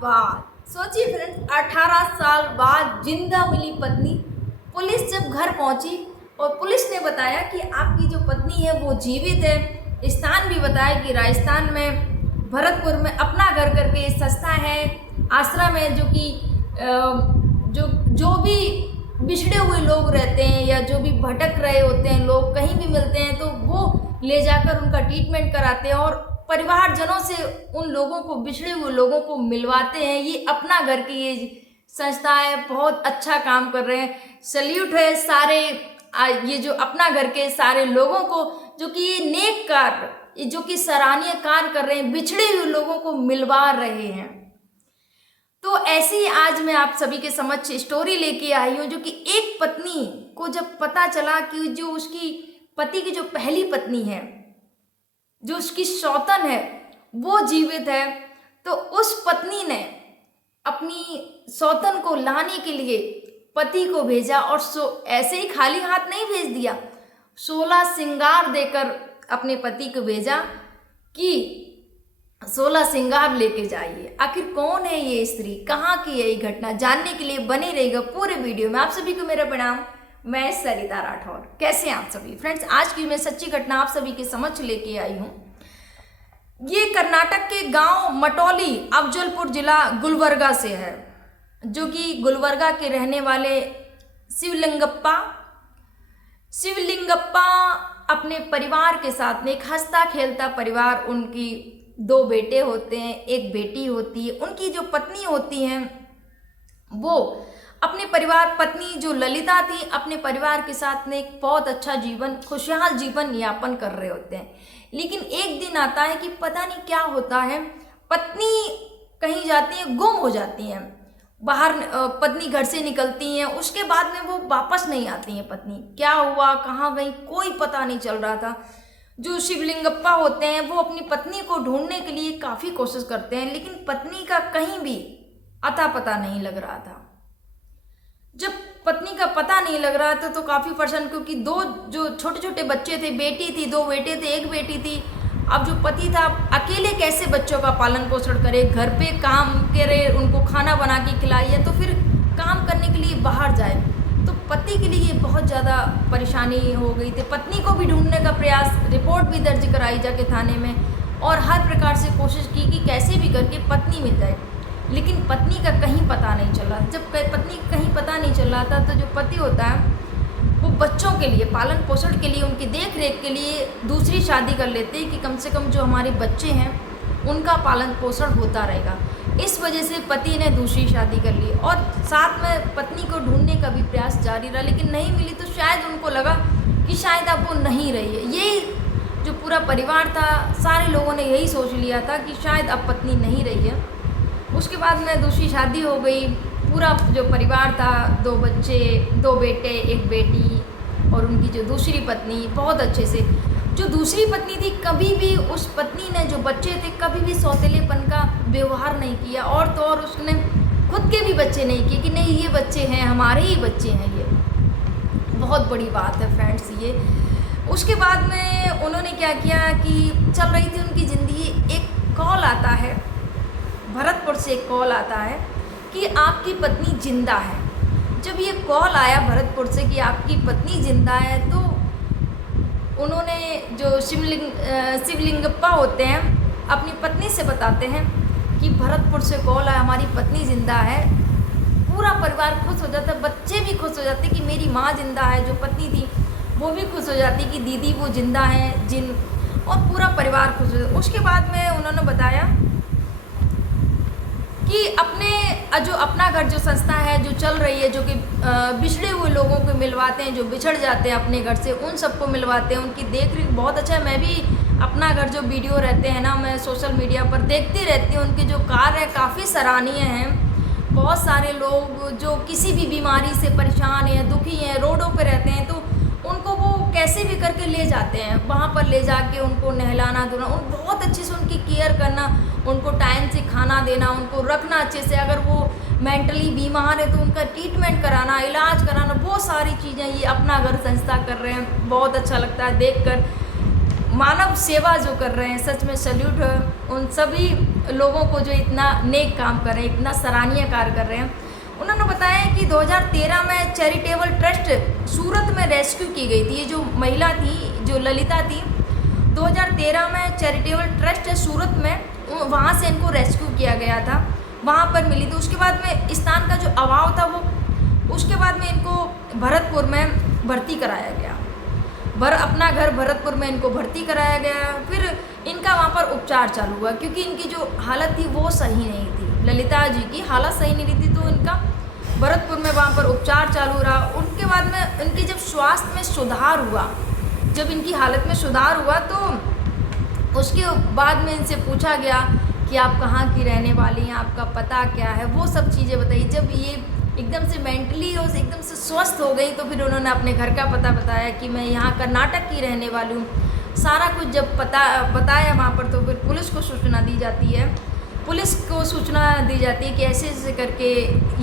बाद सोचिए फ्रेंड्स, 18 साल बाद जिंदा मिली पत्नी। पुलिस जब घर पहुंची और पुलिस ने बताया कि आपकी जो पत्नी है वो जीवित है। स्थान भी बताया कि राजस्थान में भरतपुर में अपना घर करके संस्था है, आश्रम है, जो कि जो भी बिछड़े हुए लोग रहते हैं या जो भी भटक रहे होते हैं लोग, कहीं भी मिलते हैं तो वो ले जाकर उनका ट्रीटमेंट कराते हैं और परिवारजनों से उन लोगों को, बिछड़े हुए लोगों को मिलवाते हैं। ये अपना घर की ये संस्था है, बहुत अच्छा काम कर रहे हैं। सल्यूट है सारे ये जो अपना घर के सारे लोगों को, जो कि ये नेक कार्य, जो कि सराहनीय कार्य कर रहे हैं, बिछड़े हुए लोगों को मिलवा रहे हैं। तो ऐसे ही आज मैं आप सभी के समक्ष स्टोरी लेके आई हूँ, जो कि एक पत्नी को जब पता चला कि जो उसकी पति की जो पहली पत्नी है, जो उसकी सौतन है, वो जीवित है, तो उस पत्नी ने अपनी सौतन को लाने के लिए पति को भेजा और ऐसे ही खाली हाथ नहीं भेज दिया, 16 श्रृंगार देकर अपने पति को भेजा कि 16 श्रृंगार लेके जाइए। आखिर कौन है ये स्त्री, कहाँ की है ये घटना, जानने के लिए बने रहेगा पूरे वीडियो में। आप सभी को मेरा प्रणाम, मैं सरिता राठौर। कैसे हैं आप सभी फ्रेंड्स? आज की मैं सच्ची घटना आप सभी के समक्ष लेके आई हूँ। ये कर्नाटक के गांव मटौली, अफजलपुर जिला गुलबर्गा से है, जो कि गुलबर्गा के रहने वाले शिवलिंगप्पा अपने परिवार के साथ में, एक हंसता खेलता परिवार, उनकी 2 बेटे होते हैं, एक बेटी होती है। उनकी जो पत्नी होती हैं वो अपने परिवार, पत्नी जो ललिता थी, अपने परिवार के साथ में एक बहुत अच्छा जीवन, खुशहाल जीवन यापन कर रहे होते हैं। लेकिन एक दिन आता है कि पता नहीं क्या होता है, पत्नी कहीं जाती है, गुम हो जाती हैं, बाहर पत्नी घर से निकलती हैं, उसके बाद में वो वापस नहीं आती हैं। पत्नी क्या हुआ, कहाँ गई, कोई पता नहीं चल रहा था। जो शिवलिंगप्पा होते हैं वो अपनी पत्नी को ढूंढने के लिए काफ़ी कोशिश करते हैं, लेकिन पत्नी का कहीं भी अता पता नहीं लग रहा था। जब पत्नी का पता नहीं लग रहा था तो काफ़ी परेशान, क्योंकि 2 जो छोटे छोटे बच्चे थे, बेटी थी, 2 बेटे थे, एक बेटी थी। अब जो पति था अकेले कैसे बच्चों का पालन पोषण करे, घर पे काम करे, उनको खाना बना के खिलाइए, तो फिर काम करने के लिए बाहर जाए, तो पति के लिए बहुत ज़्यादा परेशानी हो गई थी। पत्नी को भी ढूंढने का प्रयास, रिपोर्ट भी दर्ज कराई जाके थाने में, और हर प्रकार से कोशिश की कि कैसे भी करके पत्नी मिल जाए, लेकिन पत्नी का कहीं पता नहीं चला। जब पत्नी का कहीं पता नहीं चल रहा था तो जो पति होता है वो बच्चों के लिए, पालन पोषण के लिए, उनकी देख रेख के लिए दूसरी शादी कर लेते हैं कि कम से कम जो हमारे बच्चे हैं उनका पालन पोषण होता रहेगा। इस वजह से पति ने दूसरी शादी कर ली और साथ में पत्नी को ढूंढने का भी प्रयास जारी रहा, लेकिन नहीं मिली। तो शायद उनको लगा कि शायद अब वो नहीं रही है। यही जो पूरा परिवार था, सारे लोगों ने यही सोच लिया था कि शायद अब पत्नी नहीं रही है। उसके बाद में दूसरी शादी हो गई। पूरा जो परिवार था, 2 बच्चे, 2 बेटे, एक बेटी, और उनकी जो दूसरी पत्नी, बहुत अच्छे से। जो दूसरी पत्नी थी, कभी भी उस पत्नी ने, जो बच्चे थे, कभी भी सौतेलेपन का व्यवहार नहीं किया, और तो और उसने खुद के भी बच्चे नहीं किए कि नहीं ये बच्चे हैं, हमारे ही बच्चे हैं। ये बहुत बड़ी बात है फ्रेंड्स ये। उसके बाद में उन्होंने क्या किया कि चल रही थी उनकी ज़िंदगी, एक कॉल आता है, भरतपुर से एक कॉल आता है कि आपकी पत्नी जिंदा है। जब ये कॉल आया भरतपुर से कि आपकी पत्नी जिंदा है, तो उन्होंने, जो शिवलिंगप्पा होते हैं, अपनी पत्नी से बताते हैं कि भरतपुर से कॉल आया, हमारी पत्नी जिंदा है। पूरा परिवार खुश हो जाता है, बच्चे भी खुश हो जाते कि मेरी माँ जिंदा है। जो पत्नी थी वो भी खुश हो जाती कि दीदी वो जिंदा है, और पूरा परिवार खुश हो जाता। उसके बाद में उन्होंने बताया कि जो अपना घर जो संस्था है जो चल रही है, जो कि बिछड़े हुए लोगों को मिलवाते हैं, जो बिछड़ जाते हैं अपने घर से, उन सबको मिलवाते हैं। उनकी देख रेख बहुत अच्छा है। मैं भी अपना घर जो वीडियो रहते हैं ना, मैं सोशल मीडिया पर देखती रहती हूँ। उनके जो कार्य है काफ़ी सराहनीय हैं। बहुत सारे लोग जो किसी भी बीमारी से परेशान हैं, दुखी हैं, रोडों पर रहते हैं, तो उनको वो कैसे भी करके ले जाते हैं, वहाँ पर ले जाके उनको नहलाना धोना, उन बहुत अच्छे से उनकी केयर करना, उनको टाइम से खाना देना, उनको रखना अच्छे से। अगर वो मेंटली बीमार है तो उनका ट्रीटमेंट कराना, इलाज कराना, बहुत सारी चीज़ें ये अपना घर संस्था कर रहे हैं। बहुत अच्छा लगता है देखकर, मानव सेवा जो कर रहे हैं, सच में सैल्यूट है उन सभी लोगों को जो इतना नेक काम कर रहे हैं, इतना सराहनीय कार्य कर रहे हैं। उन्होंने बताया कि 2013 में चैरिटेबल ट्रस्ट सूरत में रेस्क्यू की गई थी। ये जो महिला थी, जो ललिता थी, 2013 में चैरिटेबल ट्रस्ट सूरत में, वहाँ से इनको रेस्क्यू किया गया था, वहाँ पर मिली थी। उसके बाद में स्थान का जो अभाव था वो, उसके बाद में इनको भरतपुर में भर्ती कराया गया। अपना घर भरतपुर में इनको भर्ती कराया गया। फिर इनका वहाँ पर उपचार चालू हुआ, क्योंकि इनकी जो हालत थी वो सही नहीं थी, ललिता जी की हालत सही नहीं थी, तो इनका भरतपुर में वहाँ पर उपचार चालू रहा। उनके बाद में इनकी जब स्वास्थ्य में सुधार हुआ, जब इनकी हालत में सुधार हुआ, तो उसके बाद में इनसे पूछा गया कि आप कहाँ की रहने वाली हैं, आपका पता क्या है, वो सब चीज़ें बताई। जब ये एकदम से मेंटली और एकदम से स्वस्थ हो गई, तो फिर उन्होंने अपने घर का पता बताया कि मैं यहाँ कर्नाटक की रहने वाली हूँ। सारा कुछ जब बताया वहाँ पर, तो फिर पुलिस को सूचना दी जाती है। पुलिस को सूचना दी जाती है कि ऐसे ऐसे करके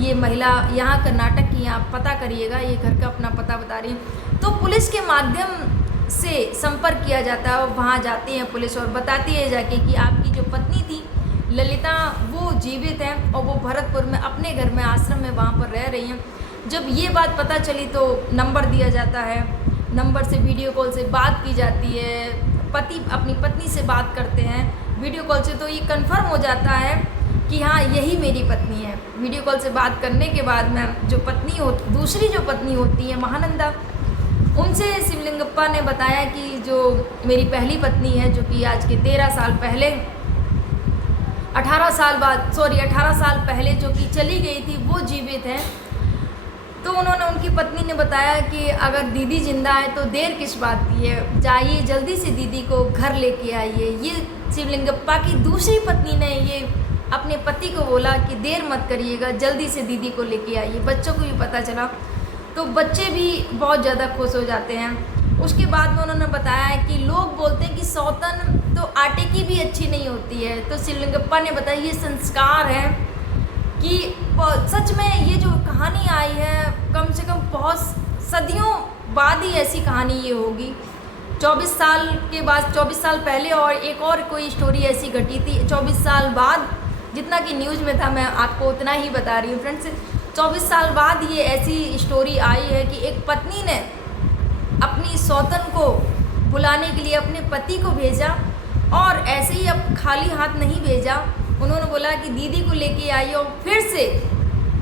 ये महिला यहाँ कर्नाटक की, आप पता करिएगा, ये घर का अपना पता बता रही है। तो पुलिस के माध्यम से संपर्क किया जाता है और वहाँ जाती है पुलिस और बताती है जाके कि आपकी जो पत्नी थी ललिता, वो जीवित हैं और वो भरतपुर में अपने घर में, आश्रम में वहाँ पर रह रही हैं। जब ये बात पता चली तो नंबर दिया जाता है, नंबर से वीडियो कॉल से बात की जाती है, पति अपनी पत्नी से बात करते हैं वीडियो कॉल से, तो ये कंफर्म हो जाता है कि हाँ यही मेरी पत्नी है। वीडियो कॉल से बात करने के बाद में जो दूसरी जो पत्नी होती है महानंदा, उनसे शिवलिंगप्पा ने बताया कि जो मेरी पहली पत्नी है, जो कि आज के 13 साल पहले 18 साल पहले जो कि चली गई थी, वो जीवित है। तो उन्होंने, उनकी पत्नी ने बताया कि अगर दीदी जिंदा है तो देर किस बात की है, जाइए जल्दी से दीदी को घर लेके आइए। ये शिवलिंगप्पा की दूसरी पत्नी ने ये अपने पति को बोला कि देर मत करिएगा, जल्दी से दीदी को लेके आइए। बच्चों को भी पता चला तो बच्चे भी बहुत ज़्यादा खुश हो जाते हैं। उसके बाद में उन्होंने बताया कि लोग बोलते हैं कि सौतन तो आटे की भी अच्छी नहीं होती है। तो शिवलिंगप्पा ने बताया ये संस्कार है कि सच में ये जो कहानी आई है, कम से कम बहुत सदियों बाद ही ऐसी कहानी ये होगी। 24 साल के बाद, 24 साल पहले और एक और कोई स्टोरी ऐसी घटी थी 24 साल बाद, जितना कि न्यूज़ में था मैं आपको उतना ही बता रही हूँ फ्रेंड्स। 24 साल बाद ये ऐसी स्टोरी आई है कि एक पत्नी ने अपनी सौतन को बुलाने के लिए अपने पति को भेजा, और ऐसे ही अब खाली हाथ नहीं भेजा। उन्होंने बोला कि दीदी को लेके आइए और फिर से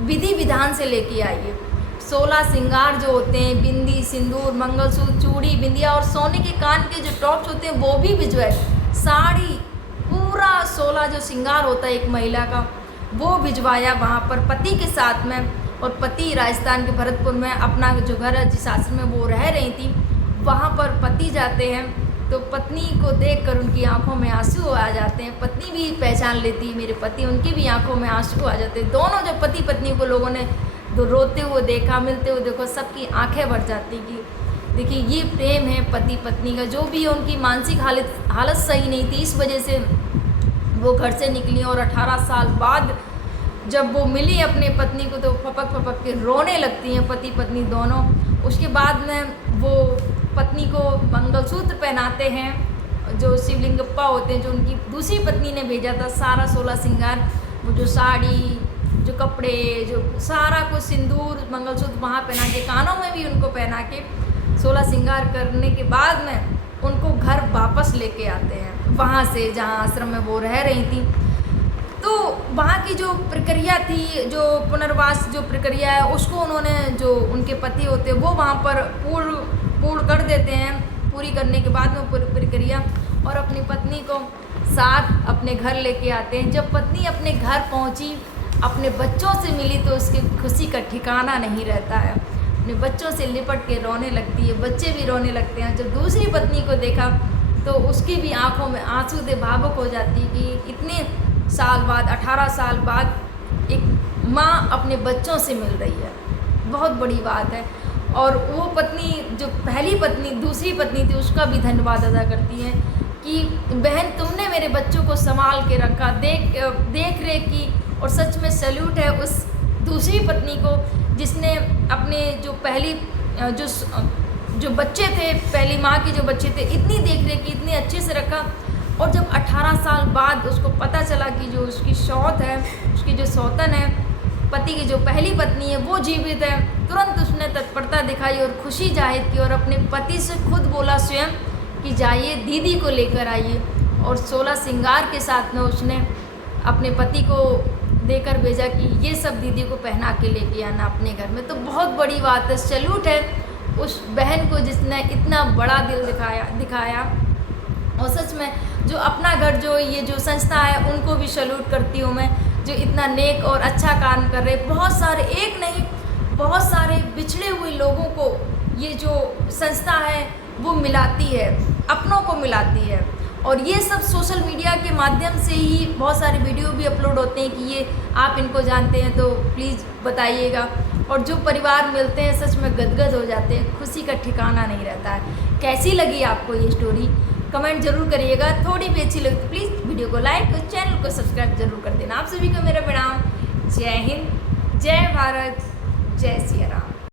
विधि विधान से लेके आइए। 16 श्रृंगार जो होते हैं, बिंदी, सिंदूर, मंगलसूत्र, चूड़ी, बिंदिया और सोने के कान के जो टॉप्स होते हैं वो भी भिजवाए, साड़ी, पूरा 16 जो श्रृंगार होता है एक महिला का, वो भिजवाया वहाँ पर पति के साथ में। और पति राजस्थान के भरतपुर में अपना जो घर है, जिस आश्रम में वो रह रही थी, वहाँ पर पति जाते हैं तो पत्नी को देखकर उनकी आंखों में आंसू आ जाते हैं। पत्नी भी पहचान लेती है मेरे पति, उनकी भी आंखों में आंसू आ जाते हैं। दोनों जब पति पत्नी को लोगों ने रोते हुए देखा, मिलते हुए देखो, सबकी आंखें भर जाती कि देखिए ये प्रेम है पति पत्नी का। जो भी है उनकी मानसिक हालत सही नहीं थी, इस वजह से वो घर से निकली। और 18 साल बाद जब वो मिली अपने पत्नी को तो फपक फपक के रोने लगती हैं पति पत्नी दोनों। उसके बाद में वो पत्नी को मंगलसूत्र पहनाते हैं, जो शिवलिंगप्पा होते हैं, जो उनकी दूसरी पत्नी ने भेजा था, सारा 16 श्रृंगार, वो जो साड़ी, जो कपड़े, जो सारा कुछ, सिंदूर, मंगलसूत्र वहाँ पहना के, कानों में भी उनको पहना के 16 श्रृंगार करने के बाद में उनको घर वापस लेके आते हैं, वहाँ से जहाँ आश्रम में वो रह रही थी। तो वहाँ की जो प्रक्रिया थी, जो पुनर्वास जो प्रक्रिया है, उसको उन्होंने, जो उनके पति होते हैं वो वहाँ पर पूर्ण कर देते हैं। पूरी करने के बाद में पूरी प्रक्रिया, और अपनी पत्नी को साथ अपने घर लेके आते हैं। जब पत्नी अपने घर पहुँची, अपने बच्चों से मिली, तो उसकी खुशी का ठिकाना नहीं रहता है। अपने बच्चों से लिपट के रोने लगती है, बच्चे भी रोने लगते हैं। जब दूसरी पत्नी को देखा तो उसकी भी आंखों में आंसू से भावुक हो जाती है कि इतने साल बाद, 18 साल बाद एक माँ अपने बच्चों से मिल रही है, बहुत बड़ी बात है। और वो पत्नी, जो पहली पत्नी, दूसरी पत्नी थी, उसका भी धन्यवाद अदा करती है कि बहन तुमने मेरे बच्चों को संभाल के रखा, देख रेख की। और सच में सैल्यूट है उस दूसरी पत्नी को जिसने अपने जो पहली जो बच्चे थे, पहली माँ के जो बच्चे थे, इतनी देख रेख की, इतने अच्छे से रखा। और जब 18 साल बाद उसको पता चला कि जो उसकी शौहर है, उसकी जो सौतन है, पति की जो पहली पत्नी है वो जीवित है, तुरंत उसने तत्परता दिखाई और खुशी जाहिर की और अपने पति से खुद बोला स्वयं कि जाइए दीदी को लेकर आइए। और 16 श्रृंगार के साथ में उसने अपने पति को देकर भेजा कि ये सब दीदी को पहना के लेके आना अपने घर में। तो बहुत बड़ी बात है, सैल्यूट है उस बहन को जिसने इतना बड़ा दिल दिखाया। और सच में जो अपना घर, जो ये जो संस्था है, उनको भी सैल्यूट करती हूँ मैं, जो इतना नेक और अच्छा काम कर रहे। बहुत सारे, एक नहीं बहुत सारे बिछड़े हुए लोगों को ये जो संस्था है वो मिलाती है, अपनों को मिलाती है। और ये सब सोशल मीडिया के माध्यम से ही बहुत सारे वीडियो भी अपलोड होते हैं कि ये आप इनको जानते हैं तो प्लीज़ बताइएगा। और जो परिवार मिलते हैं सच में गदगद हो जाते हैं, खुशी का ठिकाना नहीं रहता है। कैसी लगी आपको ये स्टोरी कमेंट जरूर करिएगा। थोड़ी भी अच्छी लगी तो प्लीज़ वीडियो को लाइक और चैनल को सब्सक्राइब जरूर कर देना। आप सभी को मेरा प्रणाम। जय हिंद, जय भारत, जय सिया राम।